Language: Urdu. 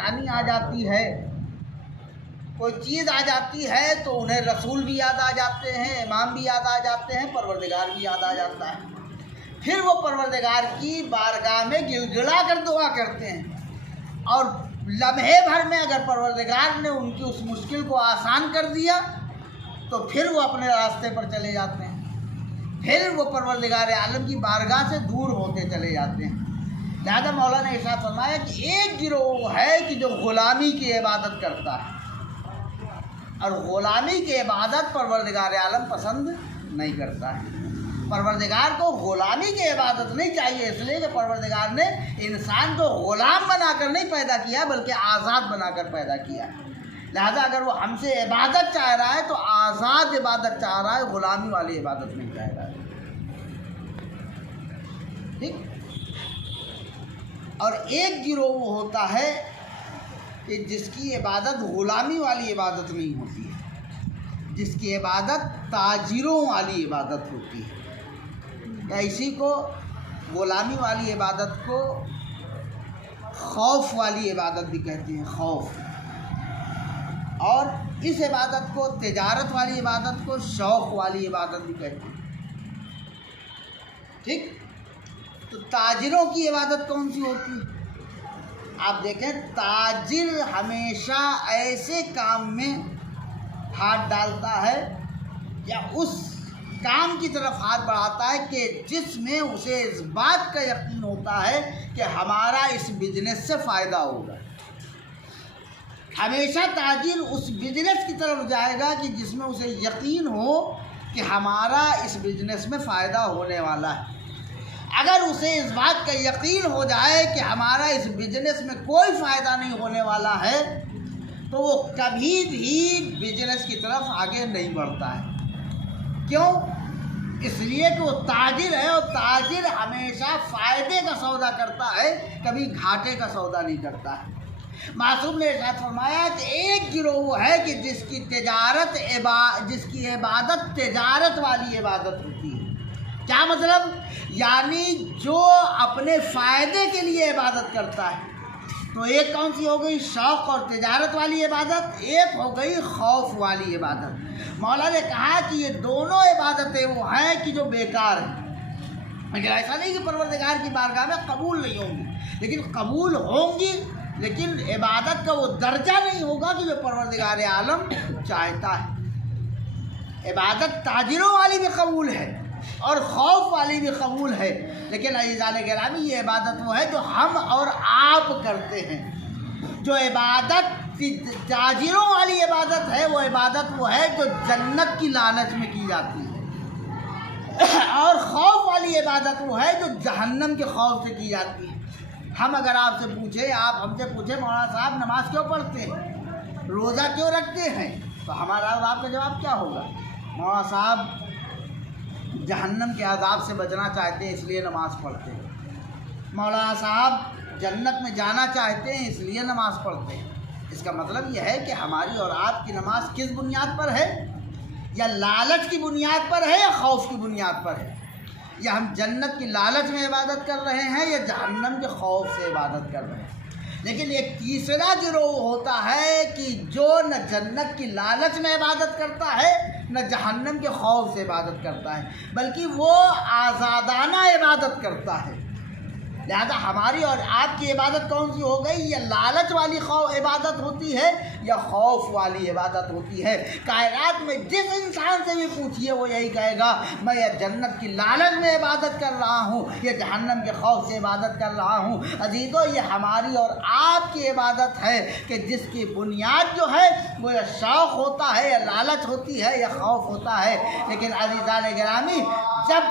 پریشانی آ جاتی ہے، کوئی چیز آ جاتی ہے تو انہیں رسول بھی یاد آ جاتے ہیں، امام بھی یاد آ جاتے ہیں، پروردگار بھی یاد آ جاتا ہے۔ پھر وہ پروردگار کی بارگاہ میں گڑ گڑا کر دعا کرتے ہیں، اور لمحے بھر میں اگر پروردگار نے ان کی اس مشکل کو آسان کر دیا تو پھر وہ اپنے راستے پر چلے جاتے ہیں، پھر وہ پروردگار عالم کی بارگاہ سے دور ہوتے چلے جاتے ہیں۔ لہذا مولانا نے ارشاد فرمایا کہ ایک گروہ ہے کہ جو غلامی کی عبادت کرتا ہے، اور غلامی کی عبادت پروردگار عالم پسند نہیں کرتا ہے۔ پروردگار کو غلامی کی عبادت نہیں چاہیے، اس لیے کہ پروردگار نے انسان کو غلام بنا کر نہیں پیدا کیا بلکہ آزاد بنا کر پیدا کیا ہے۔ لہذا اگر وہ ہم سے عبادت چاہ رہا ہے تو آزاد عبادت چاہ رہا ہے، غلامی والی عبادت نہیں چاہ رہا ہے۔ ٹھیک؟ اور ایک گروہ وہ ہوتا ہے کہ جس کی عبادت غلامی والی عبادت نہیں ہوتی ہے، جس کی عبادت تاجروں والی عبادت ہوتی ہے، یا اسی کو غلامی والی عبادت کو خوف والی عبادت بھی کہتے ہیں، خوف، اور اس عبادت کو تجارت والی عبادت کو شوق والی عبادت بھی کہتے ہیں۔ ٹھیک؟ تو تاجروں کی عبادت کون سی ہوتی ہے؟ آپ دیکھیں، تاجر ہمیشہ ایسے کام میں ہاتھ ڈالتا ہے یا اس کام کی طرف ہاتھ بڑھاتا ہے کہ جس میں اسے اس بات کا یقین ہوتا ہے کہ ہمارا اس بزنس سے فائدہ ہوگا۔ ہمیشہ تاجر اس بزنس کی طرف جائے گا کہ جس میں اسے یقین ہو کہ ہمارا اس بزنس میں فائدہ ہونے والا ہے۔ اگر اسے اس بات کا یقین ہو جائے کہ ہمارا اس بزنس میں کوئی فائدہ نہیں ہونے والا ہے تو وہ کبھی بھی بزنس کی طرف آگے نہیں بڑھتا ہے۔ کیوں؟ اس لیے کہ وہ تاجر ہے، اور تاجر ہمیشہ فائدے کا سودا کرتا ہے، کبھی گھاٹے کا سودا نہیں کرتا ہے۔ معصوم نے ارشاد فرمایا کہ ایک گروہ ہے کہ جس کی عبادت تجارت والی عبادت ہوتی ہے۔ کیا مطلب؟ یعنی جو اپنے فائدے کے لیے عبادت کرتا ہے۔ تو ایک کون سی ہو گئی؟ شوق اور تجارت والی عبادت، ایک ہو گئی خوف والی عبادت۔ مولا نے کہا کہ یہ دونوں عبادتیں وہ ہیں کہ جو بیکار ہیں، لیکن ایسا نہیں کہ پروردگار کی بارگاہ میں قبول نہیں ہوں گی، لیکن قبول ہوں گی، لیکن عبادت کا وہ درجہ نہیں ہوگا کہ جو پروردگار عالم چاہتا ہے۔ عبادت تاجروں والی بھی قبول ہے اور خوف والی بھی قبول ہے، لیکن عزیزان گرامی یہ عبادت وہ ہے جو ہم اور آپ کرتے ہیں۔ جو عبادت تاجروں والی عبادت ہے وہ ہے جو جنت کی لالچ میں کی جاتی ہے، اور خوف والی عبادت وہ ہے جو جہنم کے خوف سے کی جاتی ہے۔ ہم اگر آپ سے پوچھیں، آپ ہم سے پوچھیں مولانا صاحب نماز کیوں پڑھتے ہیں، روزہ کیوں رکھتے ہیں، تو ہمارا اور آپ کا جواب کیا ہوگا؟ مولانا صاحب جہنم کے عذاب سے بچنا چاہتے ہیں اس لیے نماز پڑھتے ہیں۔ مولانا صاحب جنت میں جانا چاہتے ہیں اس لیے نماز پڑھتے ہیں۔ اس کا مطلب یہ ہے کہ ہماری اور آپ کی نماز کس بنیاد پر ہے؟ یا لالچ کی بنیاد پر ہے یا خوف کی بنیاد پر ہے؟ یا ہم جنت کی لالچ میں عبادت کر رہے ہیں یا جہنم کے خوف سے عبادت کر رہے ہیں؟ لیکن ایک تیسرا گروہ ہوتا ہے کہ جو نہ جنت کی لالچ میں عبادت کرتا ہے نہ جہنم کے خوف سے عبادت کرتا ہے، بلکہ وہ آزادانہ عبادت کرتا ہے۔ لہذا ہماری اور آپ کی عبادت کون سی ہو گئی؟ یا لالچ والی عبادت ہوتی ہے یا خوف والی عبادت ہوتی ہے۔ کائنات میں جس انسان سے بھی پوچھیے وہ یہی کہے گا میں یا جنت کی لالچ میں عبادت کر رہا ہوں یا جہنم کے خوف سے عبادت کر رہا ہوں۔ عزیزو، یہ ہماری اور آپ کی عبادت ہے کہ جس کی بنیاد جو ہے وہ یا شوق ہوتا ہے یا لالچ ہوتی ہے یا خوف ہوتا ہے۔ لیکن عزیزان گرامی، جب